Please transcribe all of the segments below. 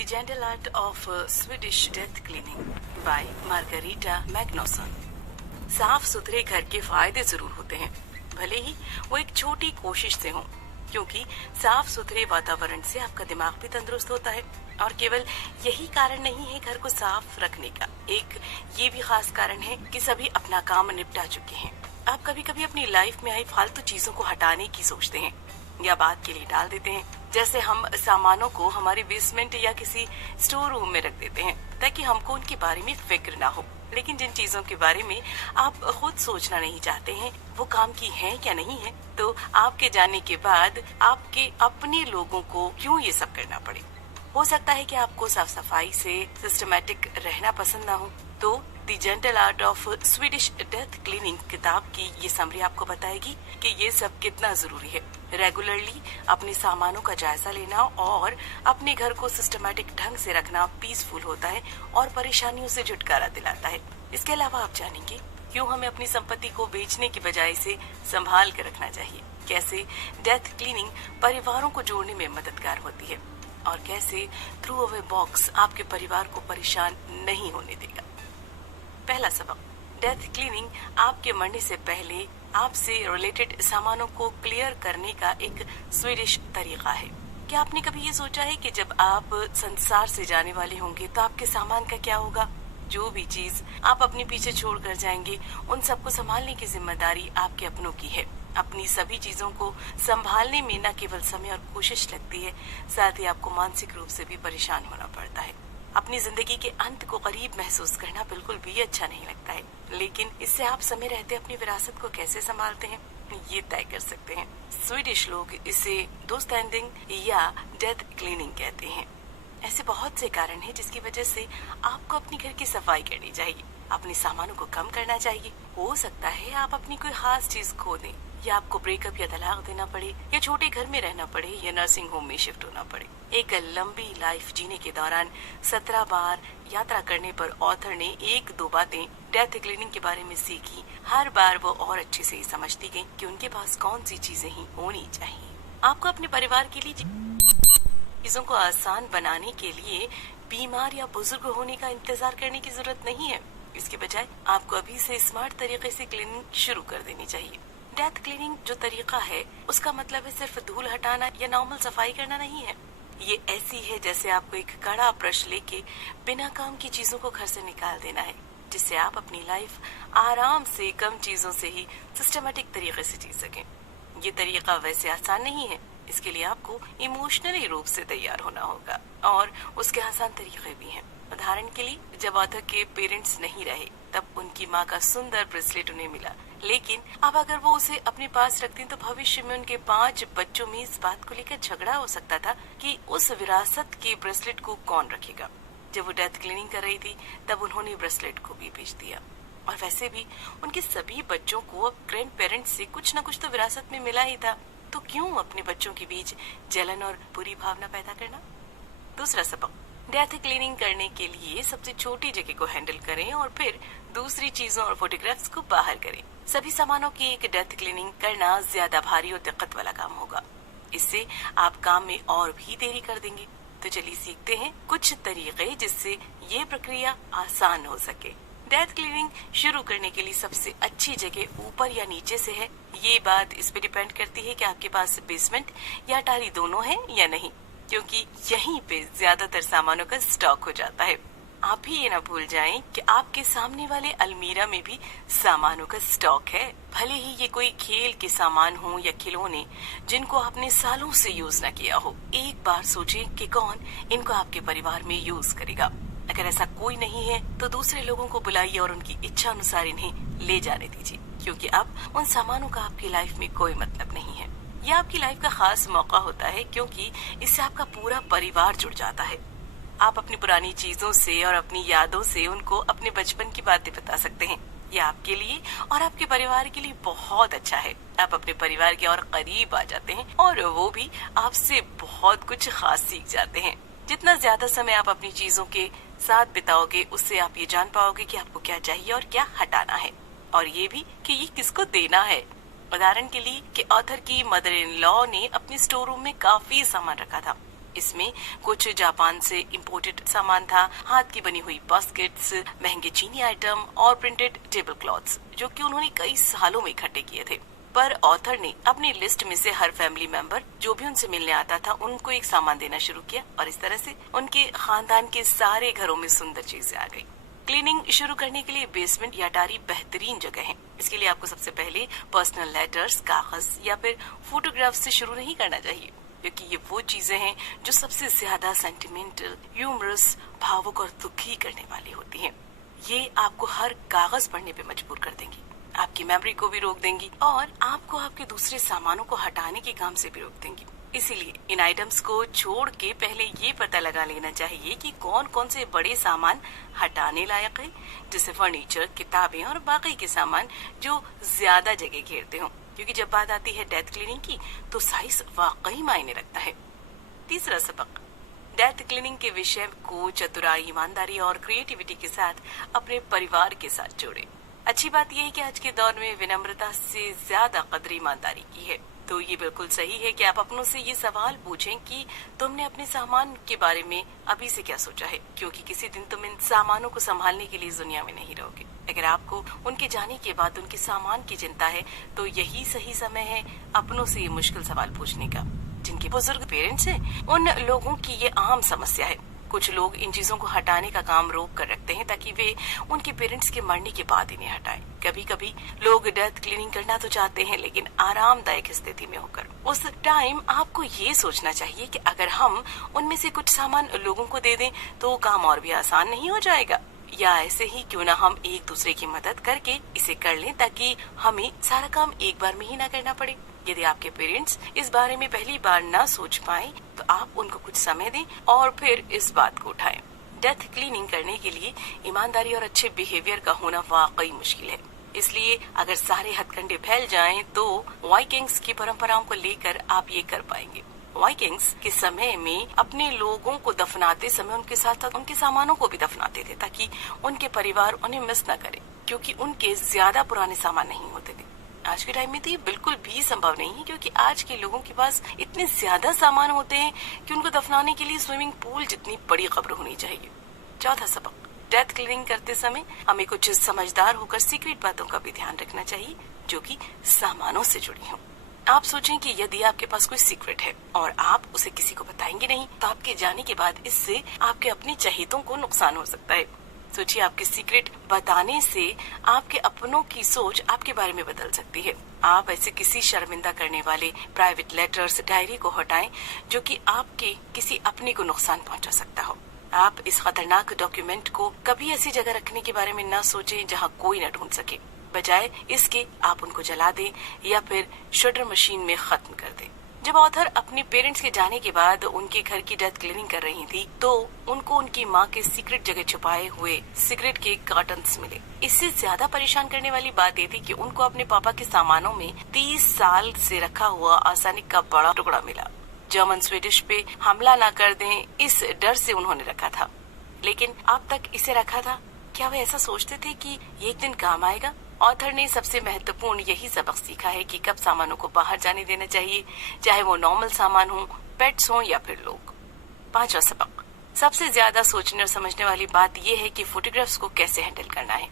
The Gentle Art of Swedish Death Cleaning by Margarita Magnusson। साफ सुथरे घर के फायदे जरूर होते हैं, भले ही वो एक छोटी कोशिश से हो, क्योंकि साफ सुथरे वातावरण से आपका दिमाग भी तंदुरुस्त होता है। और केवल यही कारण नहीं है घर को साफ रखने का, एक ये भी खास कारण है कि सभी अपना काम निपटा चुके हैं। आप कभी कभी अपनी लाइफ में आई फालतू चीजों को हटाने की सोचते हैं या बात के लिए टाल देते हैं। जैसे हम सामानों को हमारे बेसमेंट या किसी स्टोर रूम में रख देते हैं ताकि हमको उनके बारे में फिक्र ना हो। लेकिन जिन चीजों के बारे में आप खुद सोचना नहीं चाहते हैं वो काम की हैं क्या नहीं है, तो आपके जाने के बाद आपके अपने लोगों को क्यों ये सब करना पड़े। हो सकता है कि आपको साफ सफाई से सिस्टमैटिक रहना पसंद ना हो, तो the gentle art of Swedish death cleaning किताब की ये समरी आपको बताएगी कि ये सब कितना जरूरी है। रेगुलरली अपने सामानों का जायजा लेना और अपने घर को सिस्टमैटिक ढंग से रखना पीसफुल होता है और परेशानियों से छुटकारा दिलाता है। इसके अलावा आप जानेंगे क्यों हमें अपनी संपत्ति को बेचने की बजाय से संभाल कर रखना चाहिए, कैसे डेथ क्लीनिंग परिवारों को जोड़ने में मददगार होती है और कैसे थ्रू अवे बॉक्स आपके परिवार को परेशान नहीं होने देगा। पहला सबक, डेथ क्लीनिंग आपके मरने से पहले आपसे रिलेटेड सामानों को क्लियर करने का एक स्वीडिश तरीका है। क्या आपने कभी ये सोचा है कि जब आप संसार से जाने वाले होंगे तो आपके सामान का क्या होगा? जो भी चीज आप अपने पीछे छोड़ कर जाएंगे उन सबको संभालने की जिम्मेदारी आपके अपनों की है। अपनी सभी चीजों को संभालने में न केवल समय और कोशिश लगती है, साथ ही आपको मानसिक रूप से भी परेशान होना पड़ता है। अपनी जिंदगी के अंत को करीब महसूस करना बिल्कुल भी अच्छा नहीं लगता है, लेकिन इससे आप समय रहते अपनी विरासत को कैसे संभालते हैं ये तय कर सकते हैं। स्वीडिश लोग इसे दोस्तांडिंग या डेथ क्लीनिंग कहते हैं। ऐसे बहुत से कारण हैं जिसकी वजह से आपको अपनी घर की सफाई करनी चाहिए, अपने सामानों को कम करना चाहिए। हो सकता है आप अपनी कोई खास चीज खो दें, या आपको ब्रेकअप या तलाक देना पड़े, या छोटे घर में रहना पड़े, या नर्सिंग होम में शिफ्ट होना पड़े। एक लंबी लाइफ जीने के दौरान 17 बार यात्रा करने पर ऑथर ने 1-2 बातें डेथ क्लीनिंग के बारे में सीखी। हर बार वो और अच्छे से समझती गई कि उनके पास कौन सी चीजें ही होनी चाहिए। आपको अपने परिवार के लिए चीजों को आसान बनाने के लिए बीमार या बुजुर्ग होने का इंतजार करने की जरूरत नहीं है। इसके बजाय आपको अभी से स्मार्ट तरीके से क्लीनिंग शुरू कर देनी चाहिए। डेथ क्लीनिंग जो तरीका है उसका मतलब है सिर्फ धूल हटाना या नॉर्मल सफाई करना नहीं है। ये ऐसी है जैसे आपको एक कड़ा ब्रश लेके बिना काम की चीजों को घर से निकाल देना है, जिससे आप अपनी लाइफ आराम से कम चीजों से ही सिस्टमेटिक तरीके से जी सकें। ये तरीका वैसे आसान नहीं है, इसके लिए आपको इमोशनली रूप से तैयार होना होगा और उसके आसान तरीके भी हैं। उदाहरण के लिए, जब ऑथर के पेरेंट्स नहीं रहे तब उनकी माँ का सुंदर ब्रेसलेट उन्हें मिला, लेकिन अब अगर वो उसे अपने पास रखती तो भविष्य में उनके 5 बच्चों में इस बात को लेकर झगड़ा हो सकता था कि उस विरासत के ब्रेसलेट को कौन रखेगा। जब वो डेथ क्लीनिंग कर रही थी तब उन्होंने ब्रेसलेट को भी बेच दिया। और वैसे भी उनके सभी बच्चों को अब ग्रैंड पेरेंट्स से कुछ न कुछ तो विरासत में मिला ही था, तो क्यों अपने बच्चों के बीच जलन और बुरी भावना पैदा करना। दूसरा सबक, डेथ क्लीनिंग करने के लिए सबसे छोटी जगह को हैंडल करें और फिर दूसरी चीजों और फोटोग्राफ्स को बाहर करें। सभी सामानों की एक डेथ क्लीनिंग करना ज्यादा भारी और दिक्कत वाला काम होगा। इससे आप काम में और भी देरी कर देंगे। तो चलिए सीखते हैं कुछ तरीके जिससे ये प्रक्रिया आसान हो सके। डेथ क्लीनिंग शुरू करने के लिए सबसे अच्छी जगह ऊपर या नीचे से है। ये बात इस पे डिपेंड करती है कि आपके पास बेसमेंट या अटारी दोनों है या नहीं, क्योंकि यहीं पे ज्यादातर सामानों का स्टॉक हो जाता है। आप भी ये ना भूल जाएं कि आपके सामने वाले अलमीरा में भी सामानों का स्टॉक है। भले ही ये कोई खेल के सामान हो या खिलौने जिनको आपने सालों से यूज न किया हो, एक बार सोचें कि कौन इनको आपके परिवार में यूज करेगा। अगर ऐसा कोई नहीं है तो दूसरे लोगों को बुलाइए और उनकी इच्छा अनुसार इन्हें ले जाने दीजिए, क्योंकि अब उन सामानों का आपकी लाइफ में कोई मतलब नहीं है। यह आपकी लाइफ का खास मौका होता है क्योंकि इससे आपका पूरा परिवार जुड़ जाता है। आप अपनी पुरानी चीजों से और अपनी यादों से उनको अपने बचपन की बातें बता सकते हैं। यह आपके लिए और आपके परिवार के लिए बहुत अच्छा है। आप अपने परिवार के और करीब आ जाते हैं और वो भी आपसे बहुत कुछ खास सीख जाते हैं। जितना ज्यादा समय आप अपनी चीजों के साथ बिताओगे उससे आप ये जान पाओगे कि आपको क्या चाहिए और क्या हटाना है, और ये भी कि ये किसको देना है। उदाहरण के लिए कि ऑथर की मदर इन लॉ ने अपने स्टोर रूम में काफी सामान रखा था। इसमें कुछ जापान से इंपोर्टेड सामान था, हाथ की बनी हुई बास्केट्स, महंगे चीनी आइटम और प्रिंटेड टेबल क्लॉथ्स, जो कि उन्होंने कई सालों में इकट्ठे किए थे। पर ऑथर ने अपनी लिस्ट में से हर फैमिली मेंबर जो भी उनसे मिलने आता था उनको एक सामान देना शुरू किया और इस तरह से उनके खानदान के सारे घरों में सुंदर चीजें आ गई। क्लीनिंग शुरू करने के लिए बेसमेंट या अटारी बेहतरीन जगह है। इसके लिए आपको सबसे पहले पर्सनल लेटर्स, कागज या फिर फोटोग्राफ से शुरू नहीं करना चाहिए, क्योंकि ये वो चीजें हैं जो सबसे ज्यादा सेंटिमेंटल, ह्यूमरस, भावुक और दुखी करने वाली होती हैं। ये आपको हर कागज पढ़ने पे मजबूर कर देंगी, आपकी मेमोरी को भी रोक देंगी और आपको आपके दूसरे सामानों को हटाने के काम से भी रोक देंगी। इसीलिए इन आइटम्स को छोड़ के पहले ये पता लगा लेना चाहिए कि कौन कौन से बड़े सामान हटाने लायक है, जैसे फर्नीचर, किताबें और बाकी के सामान जो ज्यादा जगह घेरते हो, क्योंकि जब बात आती है डेथ क्लीनिंग की तो साइज वाकई मायने रखता है। तीसरा सबक, डेथ क्लीनिंग के विषय को चतुराई, ईमानदारी और क्रिएटिविटी के साथ अपने परिवार के साथ जोड़े। अच्छी बात यह है कि आज के दौर में विनम्रता से ज्यादा कदर ईमानदारी की है, तो ये बिल्कुल सही है कि आप अपनों से ये सवाल पूछें कि तुमने अपने सामान के बारे में अभी से क्या सोचा है, क्योंकि किसी दिन तुम इन सामानों को संभालने के लिए इस दुनिया में नहीं रहोगे। अगर आपको उनके जाने के बाद उनके सामान की चिंता है तो यही सही समय है अपनों से ये मुश्किल सवाल पूछने का। जिनके बुजुर्ग पेरेंट्स हैं, उन लोगों की ये आम समस्या है। कुछ लोग इन चीजों को हटाने का काम रोक कर रखते हैं ताकि वे उनके पेरेंट्स के मरने के बाद इन्हें हटाएं। कभी कभी लोग डेथ क्लीनिंग करना तो चाहते हैं, लेकिन आरामदायक स्थिति में होकर। उस टाइम आपको ये सोचना चाहिए कि अगर हम उनमें से कुछ सामान लोगों को दे दें तो काम और भी आसान नहीं हो जाएगा, या ऐसे ही क्यों ना हम एक दूसरे की मदद करके इसे कर लें ताकि हमें सारा काम एक बार में ही ना करना पड़े। यदि आपके पेरेंट्स इस बारे में पहली बार ना सोच पाए तो आप उनको कुछ समय दें और फिर इस बात को उठाएं। डेथ क्लीनिंग करने के लिए ईमानदारी और अच्छे बिहेवियर का होना वाकई मुश्किल है, इसलिए अगर सारे हथकंडे फैल जाएं तो वाइकिंग्स की परंपराओं को लेकर आप ये कर पाएंगे। वाइकिंग्स के समय में अपने लोगों को दफनाते समय उनके साथ साथ उनके सामानों को भी दफनाते थे ताकि उनके परिवार उन्हें मिस न करे, क्योंकि उनके ज्यादा पुराने सामान नहीं होते थे। आज के टाइम में तो ये बिल्कुल भी संभव नहीं है, क्योंकि आज के लोगों के पास इतने ज्यादा सामान होते हैं कि उनको दफनाने के लिए स्विमिंग पूल जितनी बड़ी कब्र होनी चाहिए। चौथा सबक, डेथ क्लीनिंग करते समय हमें कुछ समझदार होकर सीक्रेट बातों का भी ध्यान रखना चाहिए जो कि सामानों से जुड़ी हों। आप सोचें कि यदि आपके पास कोई सीक्रेट है और आप उसे किसी को बताएंगे नहीं तो आपके जाने के बाद इससे आपके अपने चहेतों को नुकसान हो सकता है। सोचिए, आपके सीक्रेट बताने से आपके अपनों की सोच आपके बारे में बदल सकती है। आप ऐसे किसी शर्मिंदा करने वाले प्राइवेट लेटर्स, डायरी को हटाएं जो कि आपके किसी अपने को नुकसान पहुंचा सकता हो। आप इस खतरनाक डॉक्यूमेंट को कभी ऐसी जगह रखने के बारे में न सोचें जहां कोई न ढूंढ सके। बजाय इसके आप उनको जला दें या फिर शटर मशीन में खत्म कर दें। जब ऑथर अपने पेरेंट्स के जाने के बाद उनके घर की डेथ क्लीनिंग कर रही थी तो उनको उनकी माँ के सीक्रेट जगह छुपाए हुए सिगरेट के कार्टन्स मिले। इससे ज्यादा परेशान करने वाली बात ये थी कि उनको अपने पापा के सामानों में 30 साल से रखा हुआ आर्सेनिक का बड़ा टुकड़ा मिला। जर्मन स्वीडिश पे हमला न कर दें, इस डर से उन्होंने रखा था, लेकिन अब तक इसे रखा था। क्या वे ऐसा सोचते थे कि ये एक दिन काम आएगा? ऑथर ने सबसे महत्वपूर्ण यही सबक सीखा है कि कब सामानों को बाहर जाने देना चाहिए, चाहे वो नॉर्मल सामान हो, पेट्स हो या फिर लोग। पांचवा सबक, सबसे ज्यादा सोचने और समझने वाली बात यह है कि फोटोग्राफ्स को कैसे हैंडल करना है।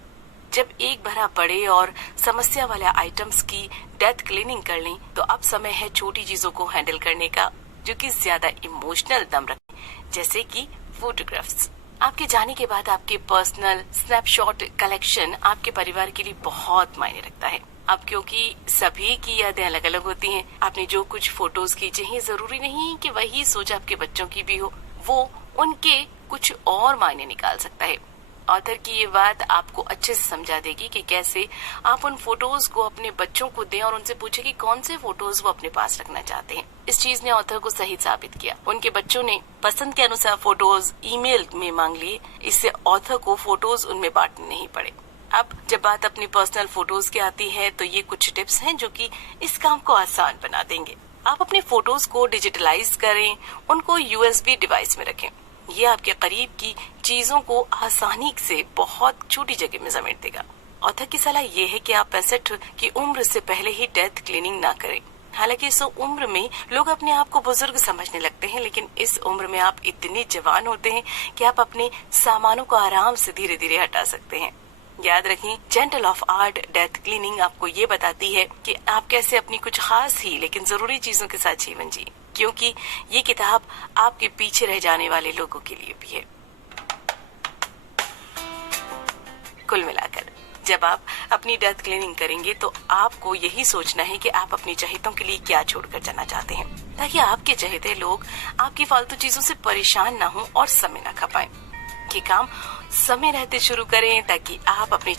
जब एक भरा बड़े और समस्या वाले आइटम्स की डेथ क्लीनिंग कर लें तो अब समय है छोटी चीजों को हैंडल करने का जो कि ज्यादा इमोशनल दम रखें, जैसे कि फोटोग्राफ्स। आपके जाने के बाद आपके पर्सनल स्नैपशॉट कलेक्शन आपके परिवार के लिए बहुत मायने रखता है। अब क्योंकि सभी की यादें अलग अलग होती हैं, आपने जो कुछ फोटोज खींचे हैं जरूरी नहीं कि वही सोच आपके बच्चों की भी हो, वो उनके कुछ और मायने निकाल सकता है। ऑथर की ये बात आपको अच्छे से समझा देगी कि कैसे आप उन फोटोज को अपने बच्चों को दें और उनसे पूछे कि कौन से फोटोज वो अपने पास रखना चाहते हैं। इस चीज ने ऑथर को सही साबित किया। उनके बच्चों ने पसंद के अनुसार फोटोज ईमेल में मांग लिए, इससे ऑथर को फोटोज उनमें बांटने नहीं पड़े। अब जब बात अपनी पर्सनल फोटोज की आती है तो ये कुछ टिप्स हैं जो कि इस काम को आसान बना देंगे। आप अपने फोटोज को डिजिटलाइज करें, उनको USB डिवाइस में रखें। ये आपके करीब की चीजों को आसानी से बहुत छोटी जगह में समेट देगा। ऑथर की सलाह ये है कि आप 65 की उम्र से पहले ही डेथ क्लीनिंग ना करें। हालांकि इस उम्र में लोग अपने आप को बुजुर्ग समझने लगते हैं, लेकिन इस उम्र में आप इतने जवान होते हैं कि आप अपने सामानों को आराम से धीरे धीरे हटा सकते हैं। याद रखें, gentle of art death cleaning आपको ये बताती है कि आप कैसे अपनी कुछ खास ही लेकिन जरूरी चीजों के साथ जीवन जिए, क्योंकि ये किताब आपके पीछे रह जाने वाले लोगों के लिए भी है। कुल मिलाकर जब आप अपनी डेथ क्लीनिंग करेंगे तो आपको यही सोचना है कि आप अपनी चहेतों के लिए क्या छोड़कर जाना चाहते हैं, ताकि आपके चहेते लोग आपकी फालतू चीजों से परेशान ना हो और समय ना खपाएं। ये काम समय रहते शुरू करें ताकि आप अपने